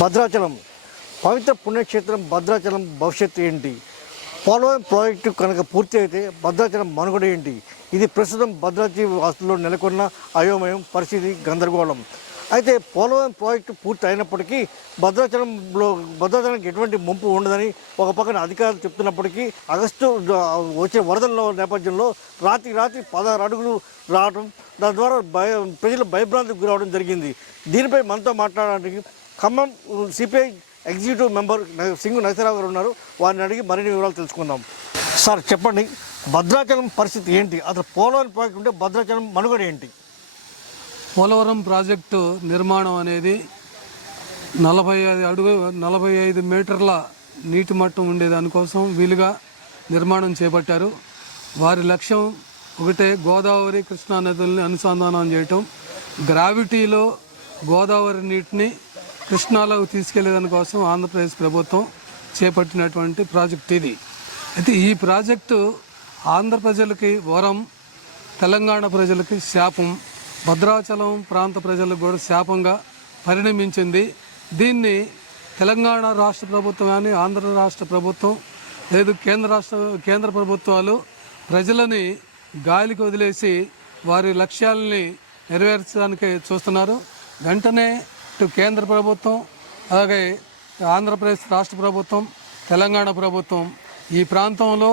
భద్రాచలం పవిత్ర పుణ్యక్షేత్రం భద్రాచలం భవిష్యత్తు ఏంటి? పోలవరం ప్రాజెక్టు కనుక పూర్తి అయితే భద్రాచలం మనుగడ ఏంటి? ఇది ప్రస్తుతం భద్రాచలం వాసుల్లో నెలకొన్న అయోమయం, పరిస్థితి, గందరగోళం. అయితే పోలవరం ప్రాజెక్టు పూర్తి అయినప్పటికీ భద్రాచలానికి ఎటువంటి ముంపు ఉండదని ఒక పక్కన అధికారులు చెప్తున్నప్పటికీ ఆగస్టు వచ్చే వరదల నేపథ్యంలో రాత్రి 16 అడుగులు రావడం, దాని ద్వారా ప్రజలు భయభ్రాంతికి గురవడం జరిగింది. దీనిపై మనతో మాట్లాడడానికి Khammam CPI executive member Singh Narasarao గారు ఉన్నారు. వారిని అడిగి మరిన్ని వివరాలు తెలుసుకుందాం. సార్ చెప్పండి, భద్రాచలం పరిస్థితి ఏంటి? అసలు పోలవరం ప్రాజెక్టు ఉంటే భద్రాచలం మనుగడ ఏంటి? పోలవరం ప్రాజెక్టు నిర్మాణం అనేది 45 మీటర్ల నీటి మట్టం ఉండే దానికోసం వీలుగా నిర్మాణం చేపట్టారు. వారి లక్ష్యం ఒకటే, గోదావరి కృష్ణా నదుల్ని అనుసంధానం చేయటం, గ్రావిటీలో గోదావరి నీటిని కృష్ణాలోకి తీసుకెళ్లేదాని కోసం ఆంధ్రప్రదేశ్ ప్రభుత్వం చేపట్టినటువంటి ప్రాజెక్ట్ ఇది. అయితే ఈ ప్రాజెక్టు ఆంధ్ర ప్రజలకి వరం, తెలంగాణ ప్రజలకి శాపం, భద్రాచలం ప్రాంత ప్రజలకు కూడా శాపంగా పరిణమించింది. దీన్ని తెలంగాణ రాష్ట్ర ప్రభుత్వం కానీ, ఆంధ్ర రాష్ట్ర ప్రభుత్వం లేదు కేంద్ర ప్రభుత్వాలు ప్రజలని గాలికి వదిలేసి వారి లక్ష్యాలని నెరవేర్చడానికి చూస్తున్నారు. వెంటనే ఇటు కేంద్ర ప్రభుత్వం, అలాగే ఆంధ్రప్రదేశ్ రాష్ట్ర ప్రభుత్వం, తెలంగాణ ప్రభుత్వం ఈ ప్రాంతంలో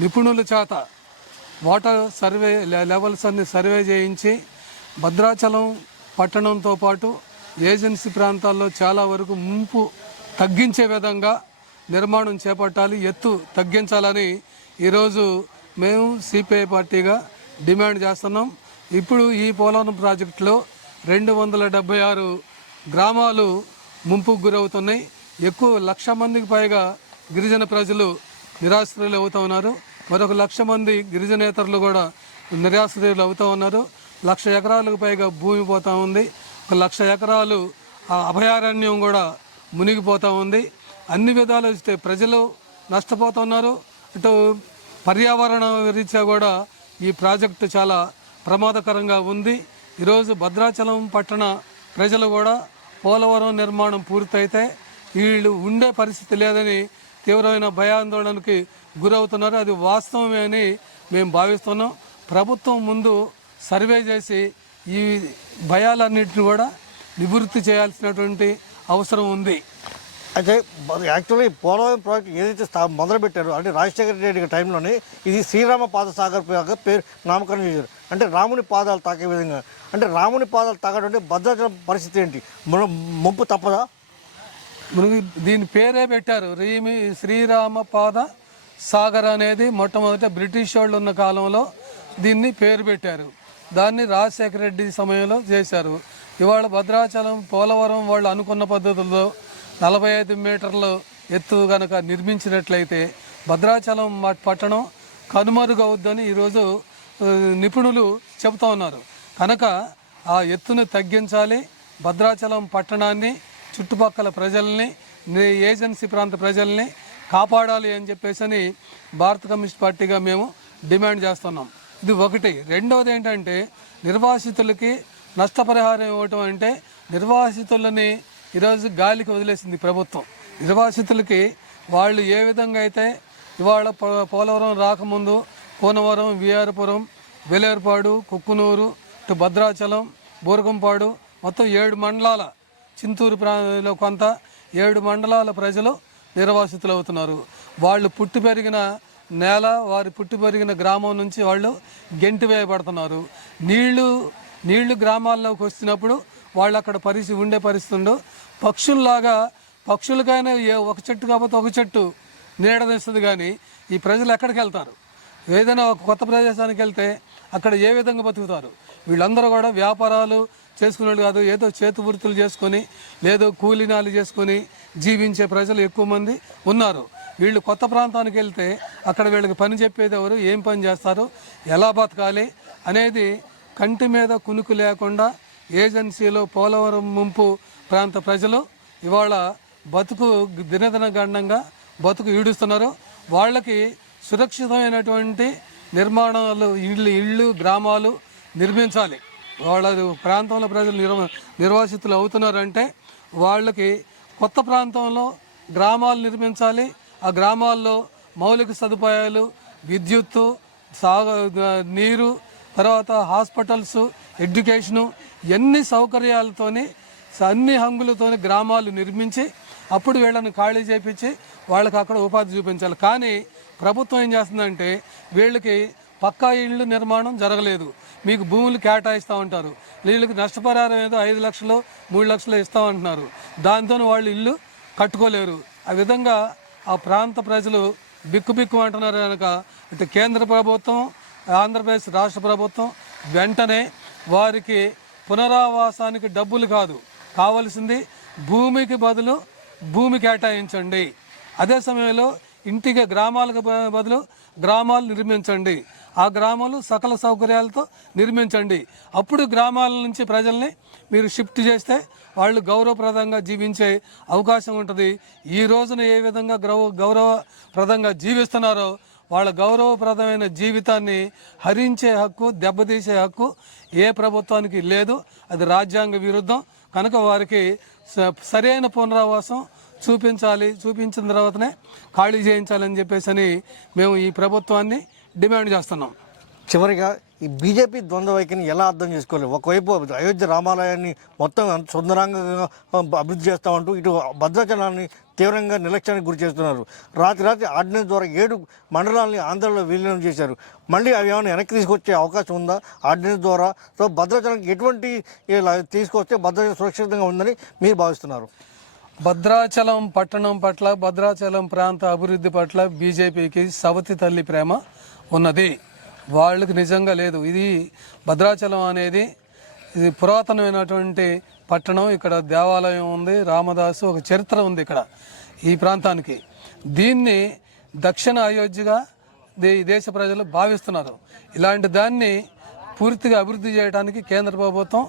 నిపుణుల చేత వాటర్ సర్వే లెవెల్స్ అన్ని సర్వే చేయించి భద్రాచలం పట్టణంతో పాటు ఏజెన్సీ ప్రాంతాల్లో చాలా వరకు ముంపు తగ్గించే విధంగా నిర్మాణం చేపట్టాలి, ఎత్తు తగ్గించాలని ఈరోజు మేము సిపిఐ పార్టీగా డిమాండ్ చేస్తున్నాం. ఇప్పుడు ఈ పోలవరం ప్రాజెక్టులో 276 గ్రామాలు ముంపుకు గురవుతున్నాయి. ఎక్కువ 1,00,000 మందికి పైగా గిరిజన ప్రజలు నిరాశ్రయులు అవుతూ ఉన్నారు. మరొక 1,00,000 మంది గిరిజనేతరులు కూడా నిరాశ్రయులు అవుతూ ఉన్నారు. 1,00,000 ఎకరాలకు పైగా భూమి పోతూ ఉంది. 1,00,000 ఎకరాలు అభయారణ్యం కూడా మునిగిపోతూ ఉంది. అన్ని విధాలు ఇస్తే ప్రజలు నష్టపోతున్నారు. ఇటు పర్యావరణ రీత్యా కూడా ఈ ప్రాజెక్టు చాలా ప్రమాదకరంగా ఉంది. ఈరోజు భద్రాచలం పట్టణ ప్రజలు కూడా పోలవరం నిర్మాణం పూర్తయితే వీళ్ళు ఉండే పరిస్థితి లేదని తీవ్రమైన భయాందోళనకి గురవుతున్నారు. అది వాస్తవమే అని మేము భావిస్తున్నాం. ప్రభుత్వం ముందు సర్వే చేసి ఈ భయాలన్నింటినీ కూడా నివృత్తి చేయాల్సినటువంటి అవసరం ఉంది. అయితే యాక్చువల్లీ పోలవరం ప్రాజెక్ట్ ఏదైతే మొదలుపెట్టారో, అంటే రాజశేఖర రెడ్డి టైంలోనే ఇది శ్రీరామ పాదసాగర్ పేరు నామకరణం చేశారు. అంటే రాముని పాదాలు తాకే విధంగా. అంటే రాముని పాదాలు తాకడం అంటే భద్రాచలం పరిస్థితి ఏంటి? ముంపు తప్పదా? మనకి దీని పేరే పెట్టారు, శ్రీరామ పాద సాగర్ అనేది. మొట్టమొదట బ్రిటిష్ వాళ్ళు ఉన్న కాలంలో దీన్ని పేరు పెట్టారు. దాన్ని రాజశేఖర రెడ్డి సమయంలో చేశారు. ఇవాళ భద్రాచలం పోలవరం వాళ్ళు అనుకున్న పద్ధతుల్లో 45 మీటర్లు ఎత్తు కనుక నిర్మించినట్లయితే భద్రాచలం పట్టణం కనుమరుగవుద్దని ఈరోజు నిపుణులు చెబుతూ ఉన్నారు. కనుక ఆ ఎత్తును తగ్గించాలి, భద్రాచలం పట్టణాన్ని, చుట్టుపక్కల ప్రజల్ని, ఏజెన్సీ ప్రాంత ప్రజల్ని కాపాడాలి అని చెప్పేసి భారత కమ్యూనిస్ట్ పార్టీగా మేము డిమాండ్ చేస్తున్నాం. ఇది ఒకటి. రెండవది ఏంటంటే, నిర్వాసితులకి నష్టపరిహారం ఇవ్వటం. అంటే నిర్వాసితులని ఈరోజు గాలికి వదిలేసింది ప్రభుత్వం. నిర్వాసితులకి వాళ్ళు ఏ విధంగా అయితే ఇవాళ పోలవరం రాకముందు కోనవరం, విఆర్పురం, వెలేరుపాడు, కుక్కునూరు, ఇటు భద్రాచలం, బూరగంపాడు మొత్తం 7 మండలాల, చింతూరు ప్రాంతంలో కొంత 7 మండలాల ప్రజలు నిర్వాసితులు అవుతున్నారు. వాళ్ళు పుట్టి పెరిగిన నేల, వారి పుట్టి పెరిగిన గ్రామం నుంచి వాళ్ళు గెంటి వేయబడుతున్నారు. నీళ్లు గ్రామాల్లోకి వస్తున్నప్పుడు వాళ్ళు అక్కడ ఉండే పరిస్థితి ఉండవు. పక్షుల్లాగా, పక్షులకైనా ఒక చెట్టు కాకపోతే ఒక చెట్టు నీడనిస్తుంది, కానీ ఈ ప్రజలు ఎక్కడికి వెళ్తారు? ఏదైనా ఒక కొత్త ప్రదేశానికి వెళ్తే అక్కడ ఏ విధంగా బతుకుతారు? వీళ్ళందరూ కూడా వ్యాపారాలు చేసుకునేది కాదు, ఏదో చేతి వృత్తులు చేసుకొని, లేదో కూలీనాలు చేసుకొని జీవించే ప్రజలు ఎక్కువ మంది ఉన్నారు. వీళ్ళు కొత్త ప్రాంతానికి వెళ్తే అక్కడ వీళ్ళకి పని చెప్పేది ఎవరు, ఏం పని చేస్తారు, ఎలా బతకాలి అనేది కంటి మీద కునుకు లేకుండా ఏజెన్సీలో పోలవరం ముంపు ప్రాంత ప్రజలు ఇవాళ బతుకు దినదిన గండంగా బతుకు ఈడుస్తున్నారు. వాళ్ళకి సురక్షితమైనటువంటి నిర్మాణాలు, ఇళ్ళు గ్రామాలు నిర్మించాలి. వాళ్ళ ప్రాంతంలో ప్రజలు నిర్వాసితులు అవుతున్నారంటే వాళ్ళకి కొత్త ప్రాంతంలో గ్రామాలు నిర్మించాలి. ఆ గ్రామాల్లో మౌలిక సదుపాయాలు, విద్యుత్తు, నీరు, తర్వాత హాస్పిటల్స్, ఎడ్యుకేషను, ఎన్ని సౌకర్యాలతోని అన్ని హంగులతోని గ్రామాలు నిర్మించి అప్పుడు వీళ్ళని ఖాళీ చేయించి వాళ్ళకి అక్కడ ఉపాధి చూపించాలి. కానీ ప్రభుత్వం ఏం చేస్తుందంటే వీళ్ళకి పక్కా ఇళ్ళు నిర్మాణం జరగలేదు, మీకు భూములు కేటాయిస్తూ ఉంటారు, వీళ్ళకి నష్టపరిహారం ఏదో 5 లక్షలు 3 లక్షలు ఇస్తామంటున్నారు, దాంతో వాళ్ళు ఇల్లు కట్టుకోలేరు. ఆ విధంగా ఆ ప్రాంత ప్రజలు బిక్కు అంటున్నారు కనుక ఇటు కేంద్ర ప్రభుత్వం, ఆంధ్రప్రదేశ్ రాష్ట్ర ప్రభుత్వం వెంటనే వారికి పునరావాసానికి డబ్బులు కాదు కావాల్సింది, భూమికి బదులు భూమి కేటాయించండి. అదే సమయంలో ఇంటికి గ్రామాలకు బదులు గ్రామాలు నిర్మించండి, ఆ గ్రామాలు సకల సౌకర్యాలతో నిర్మించండి. అప్పుడు గ్రామాల నుంచి ప్రజల్ని మీరు షిఫ్ట్ చేస్తే వాళ్ళు గౌరవప్రదంగా జీవించే అవకాశం ఉంటుంది. ఈ రోజున ఏ విధంగా గౌరవప్రదంగా జీవిస్తున్నారో వాళ్ళ గౌరవప్రదమైన జీవితాన్ని హరించే హక్కు, దెబ్బతీసే హక్కు ఏ ప్రభుత్వానికి లేదు. అది రాజ్యాంగ విరుద్ధం. కనుక వారికి సరైన పునరావాసం చూపించిన తర్వాతనే ఖాళీ చేయించాలని చెప్పేసి మేము ఈ ప్రభుత్వాన్ని డిమాండ్ చేస్తున్నాం. చివరిగా ఈ బీజేపీ ద్వంద్వ వైఖరిని ఎలా అర్థం చేసుకోవాలి? ఒకవైపు అయోధ్య రామాలయాన్ని మొత్తం సుందరంగా అభివృద్ధి చేస్తామంటూ ఇటు భద్రాచలాన్ని తీవ్రంగా నిర్లక్ష్యానికి గురి చేస్తున్నారు. రాత్రి ఆర్డినెన్స్ ద్వారా 7 మండలాలని ఆంధ్రలో విలీనం చేశారు. మళ్ళీ అవి ఏమైనా వెనక్కి తీసుకొచ్చే అవకాశం ఉందా ఆర్డినెన్స్ ద్వారా? సో భద్రాచలానికి ఎటువంటి తీసుకొస్తే భద్రాచలం సురక్షితంగా ఉందని మీరు భావిస్తున్నారు? భద్రాచలం పట్టణం పట్ల, భద్రాచలం ప్రాంత అభివృద్ధి పట్ల బీజేపీకి సవతి తల్లి ప్రేమ ఉన్నది, వాళ్ళకి నిజంగా లేదు. ఇది భద్రాచలం అనేది ఇది పురాతనమైనటువంటి పట్టణం. ఇక్కడ దేవాలయం ఉంది, రామదాసు, ఒక చరిత్ర ఉంది ఇక్కడ ఈ ప్రాంతానికి. దీన్ని దక్షిణ అయోధ్యగా దేశ ప్రజలు భావిస్తున్నారు. ఇలాంటి దాన్ని పూర్తిగా అభివృద్ధి చేయడానికి కేంద్ర ప్రభుత్వం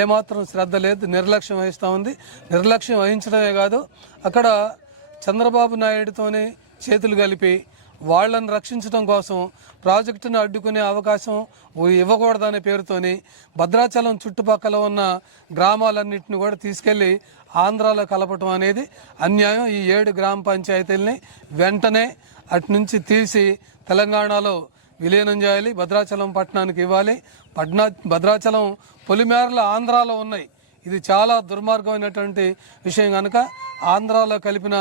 ఏమాత్రం శ్రద్ధ లేదు, నిర్లక్ష్యం వహిస్తూ ఉంది. నిర్లక్ష్యం వహించడమే కాదు, అక్కడ చంద్రబాబు నాయుడుతోనే చేతులు కలిపి వాళ్ళని రక్షించడం కోసం ప్రాజెక్టును అడ్డుకునే అవకాశం ఇవ్వకూడదనే పేరుతోని భద్రాచలం చుట్టుపక్కల ఉన్న గ్రామాలన్నింటిని కూడా తీసుకెళ్ళి ఆంధ్రాలో కలపటం అనేది అన్యాయం. ఈ 7 గ్రామ పంచాయతీలని వెంటనే అటు నుంచి తీసి తెలంగాణలో విలీనం చేయాలి, భద్రాచలం పట్టణానికి ఇవ్వాలి. భద్రాచలం పొలిమేరలు ఆంధ్రాలో ఉన్నాయి. ఇది చాలా దుర్మార్గమైనటువంటి విషయం కనుక ఆంధ్రాలో కలిపిన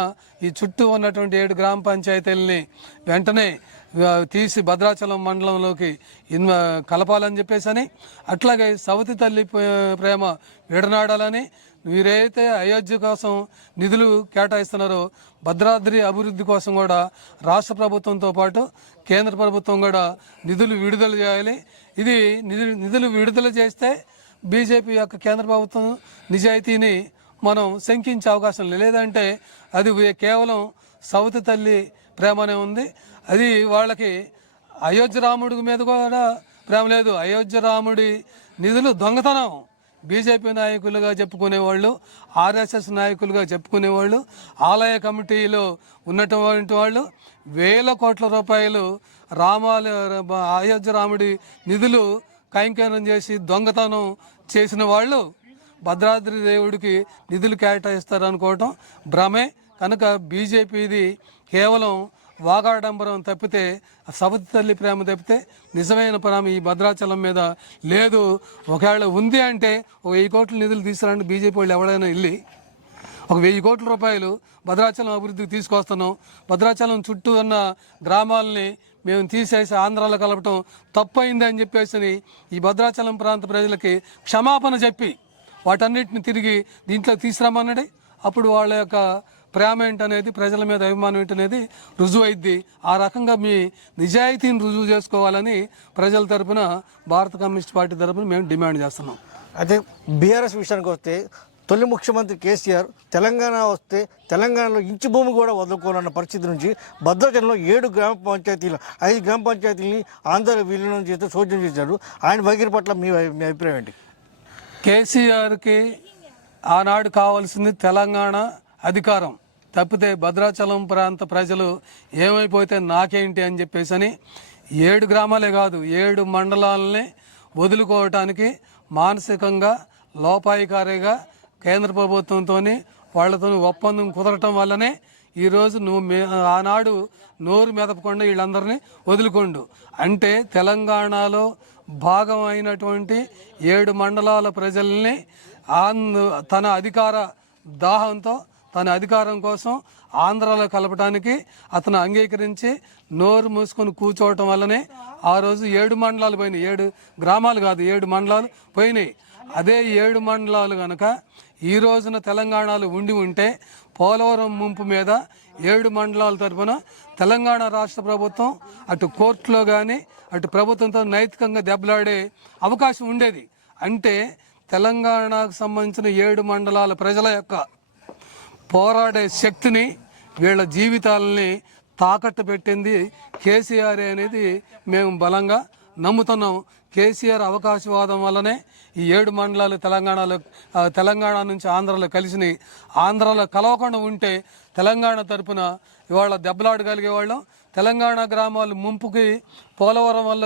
ఈ చుట్టూ ఉన్నటువంటి 7 గ్రామ పంచాయతీలని వెంటనే తీసి భద్రాచలం మండలంలోకి కలపాలని చెప్పేసి, అట్లాగే సవతి తల్లి ప్రేమ విడనాడాలని, వీరైతే అయోధ్య కోసం నిధులు కేటాయిస్తున్నారో భద్రాద్రి అభివృద్ధి కోసం కూడా రాష్ట్ర ప్రభుత్వంతో పాటు కేంద్ర ప్రభుత్వం కూడా నిధులు విడుదల చేయాలి. ఇది నిధులు విడుదల చేస్తే బీజేపీ యొక్క కేంద్ర ప్రభుత్వం నిజాయితీని మనం శంకించే అవకాశం లేదంటే అది కేవలం సవతి తల్లి ప్రేమనే ఉంది. అది వాళ్ళకి అయోధ్య రాముడి మీద కూడా ప్రేమ లేదు. అయోధ్య రాముడి నిధులు దొంగతనం. బీజేపీ నాయకులుగా చెప్పుకునేవాళ్ళు, ఆర్ఎస్ఎస్ నాయకులుగా చెప్పుకునేవాళ్ళు, ఆలయ కమిటీలో ఉన్నటువంటి వాళ్ళు వేల కోట్ల రూపాయలు అయోధ్య రాముడి నిధులు కైంకర్యం చేసి దొంగతనం చేసిన వాళ్ళు భద్రాద్రి దేవుడికి నిధులు కేటాయిస్తారనుకోవటం భ్రమే. కనుక బీజేపీది కేవలం వాగాడంబరం తప్పితే, సవతి తల్లి ప్రేమ తప్పితే నిజమైన ప్రేమ ఈ భద్రాచలం మీద లేదు. ఒకవేళ ఉంది అంటే 1000 కోట్ల నిధులు తీసుకురండి, బీజేపీ వాళ్ళు ఎవరైనా వెళ్ళి 1000 కోట్ల రూపాయలు భద్రాచలం అభివృద్ధికి తీసుకొస్తున్నాం, భద్రాచలం చుట్టూ ఉన్న గ్రామాలని మేము తీసేసి ఆంధ్రాలో కలపటం తప్పైంది అని చెప్పేసి ఈ భద్రాచలం ప్రాంత ప్రజలకి క్షమాపణ చెప్పి వాటన్నిటిని తిరిగి దీంట్లో తీసుకురామన్నది. అప్పుడు వాళ్ళ యొక్క ప్రేమ ఏంటనేది, ప్రజల మీద అభిమానం ఏంటనేది రుజువు అయింది. ఆ రకంగా మీ నిజాయితీని రుజువు చేసుకోవాలని ప్రజల తరపున, భారత కమ్యూనిస్ట్ పార్టీ తరపున మేము డిమాండ్ చేస్తున్నాం. అయితే బీఆర్ఎస్ విషయానికి వస్తే తొలి ముఖ్యమంత్రి కేసీఆర్ తెలంగాణ వస్తే తెలంగాణలో ఇంచు భూమి కూడా వదులుకోవాలన్న పరిస్థితి నుంచి భద్రాచలంలో 7 గ్రామ పంచాయతీలు 5 గ్రామ పంచాయతీలని ఆంధ్రలో విలీనం చేస్తూ సూచన చేశారు. ఆయన వైఖరి పట్ల మీ అభిప్రాయం ఏంటి? కేసీఆర్కి ఆనాడు కావాల్సింది తెలంగాణ అధికారం తప్పితే భద్రాచలం ప్రాంత ప్రజలు ఏమైపోతే నాకేంటి అని చెప్పేసి 7 గ్రామాలే కాదు 7 మండలాలని వదులుకోవటానికి మానసికంగా లోపాయికారిగా కేంద్ర ప్రభుత్వంతో వాళ్ళతో ఒప్పందం కుదరటం వల్లనే ఈరోజు ఆనాడు నోరు మెదపకుండా వీళ్ళందరినీ వదులుకోండు అంటే తెలంగాణలో భాగమైనటువంటి 7 మండలాల ప్రజల్ని తన అధికార దాహంతో తన అధికారం కోసం ఆంధ్రాలో కలపడానికి అతను అంగీకరించి నోరు మూసుకొని కూర్చోవటం వల్లనే ఆ రోజు 7 మండలాలు పోయినాయి. 7 గ్రామాలు కాదు, 7 మండలాలు పోయినాయి. అదే 7 మండలాలు కనుక ఈ రోజున తెలంగాణలో ఉండి ఉంటే పోలవరం ముంపు మీద 7 మండలాల తరఫున తెలంగాణ రాష్ట్ర ప్రభుత్వం అటు కోర్టులో కానీ అటు ప్రభుత్వంతో నైతికంగా దెబ్బలాడే అవకాశం ఉండేది. అంటే తెలంగాణకు సంబంధించిన 7 మండలాల ప్రజల యొక్క పోరాడే శక్తిని వీళ్ళ జీవితాలని తాకట్టు పెట్టింది కేసీఆర్ అనేది మేము బలంగా నమ్ముతున్నాం. కేసీఆర్ అవకాశవాదం వల్లనే ఈ 7 మండలాలు తెలంగాణ నుంచి ఆంధ్రాలో కలిసినాయి. ఆంధ్రాలో కలవకుండా ఉంటే తెలంగాణ తరపున ఇవాళ దెబ్బలాడగలిగేవాళ్ళం. తెలంగాణ గ్రామాలు ముంపుకి పోలవరం వల్ల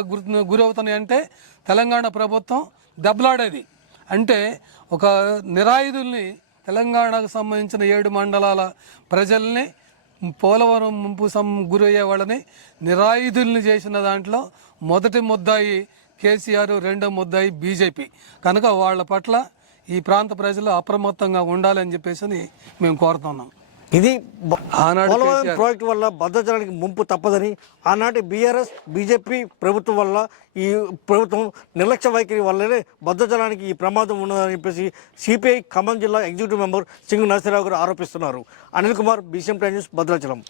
గురవుతున్నాయి అంటే తెలంగాణ ప్రభుత్వం దెబ్బలాడేది. అంటే ఒక నిరాయుధుల్ని తెలంగాణకు సంబంధించిన 7 మండలాల ప్రజల్ని పోలవరం ముంపు గురయ్యే వాళ్ళని నిరాయుధుల్ని చేసిన దాంట్లో మొదటి ముద్దాయి కేసీఆర్, రెండో ముద్దాయి బీజేపీ. కనుక వాళ్ళ పట్ల ఈ ప్రాంత ప్రజలు అప్రమత్తంగా ఉండాలని చెప్పేసి మేము కోరుతున్నాం. ఇది పోలవరం ప్రాజెక్టు వల్ల భద్రాచలానికి ముంపు తప్పదని ఆనాటి బీఆర్ఎస్ బీజేపీ ప్రభుత్వం వల్ల ఈ ప్రభుత్వం నిర్లక్ష్య వైఖరి వల్లనే భద్రాచలానికి ఈ ప్రమాదం ఉన్నదని చెప్పేసి సిపిఐ ఖమ్మం జిల్లా ఎగ్జిక్యూటివ్ మెంబర్ సింగు నరసింహరావు గారు ఆరోపిస్తున్నారు. Anil Kumar, BCM Time News, Bhadrachalam.